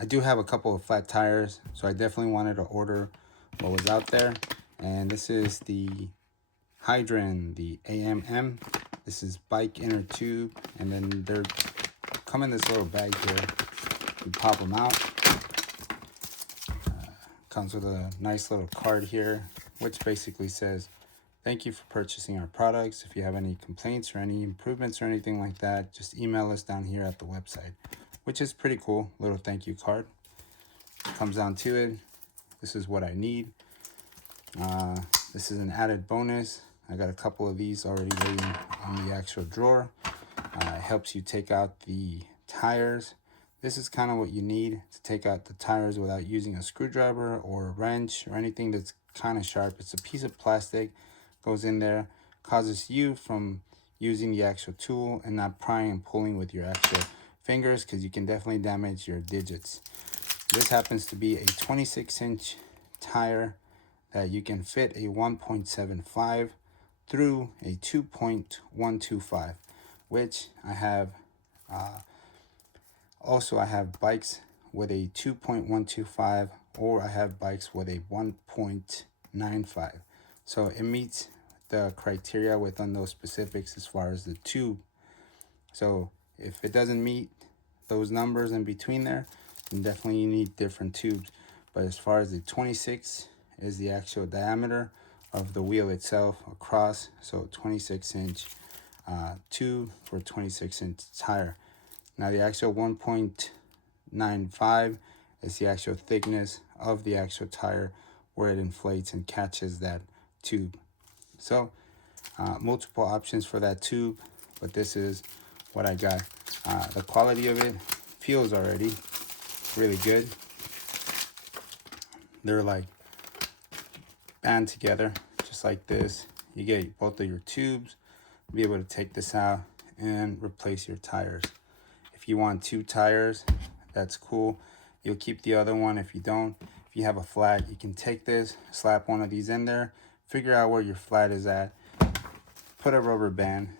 I do have a couple of flat tires, so I definitely wanted to order what was out there. And this is the Hydren, the AMM. This is bike inner tube, and then they're come in this little bag here. You pop them out. Comes with a nice little card here, which basically says, "Thank you for purchasing our products. If you have any complaints or any improvements or anything like that, just email us down here at the website," which is pretty cool. Little thank you card. Comes down to it. This is what I need. This is an added bonus. I got a couple of these already waiting on the actual drawer. It helps you take out the tires. This is kind of what you need to take out the tires without using a screwdriver or a wrench or anything that's kind of sharp. It's a piece of plastic, goes in there, causes you from using the actual tool and not prying and pulling with your actual fingers, because you can definitely damage your digits. This happens to be a 26-inch tire that you can fit a 1.75 through a 2.125, which I have. Also, I have bikes with a 2.125, or I have bikes with a 1.95. So it meets the criteria within those specifics as far as the tube. So if it doesn't meet those numbers in between there, then definitely you need different tubes. But as far as the 26 is the actual diameter of the wheel itself across, so 26-inch tube for 26-inch tire. Now the actual 1.95 is the actual thickness of the actual tire where it inflates and catches that tube. So multiple options for that tube, but this is what I got. The quality of it feels already really good. They're like band together just like this. You get both of your tubes, be able to take this out and replace your tires. If you want 2 tires, that's cool. You'll keep the other one if you don't. If you have a flat, you can take this, slap one of these in there, figure out where your flat is at, put a rubber band,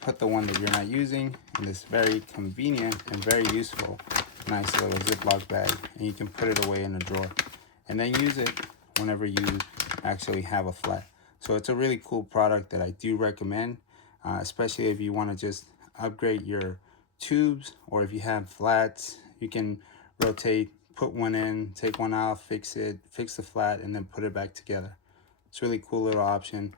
put the one that you're not using in this very convenient and very useful nice little Ziploc bag, and you can put it away in a drawer and then use it whenever you actually have a flat. So it's a really cool product that I do recommend, especially if you want to just upgrade your tubes, or if you have flats, you can rotate, put one in, take one out, fix it, fix the flat, and then put it back together. It's a really cool little option.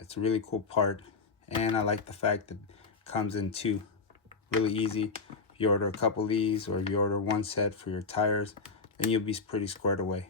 It's a really cool part, and I like the fact that it comes in 2. Really easy. If you order a couple of these, or if you order one set for your tires, then you'll be pretty squared away.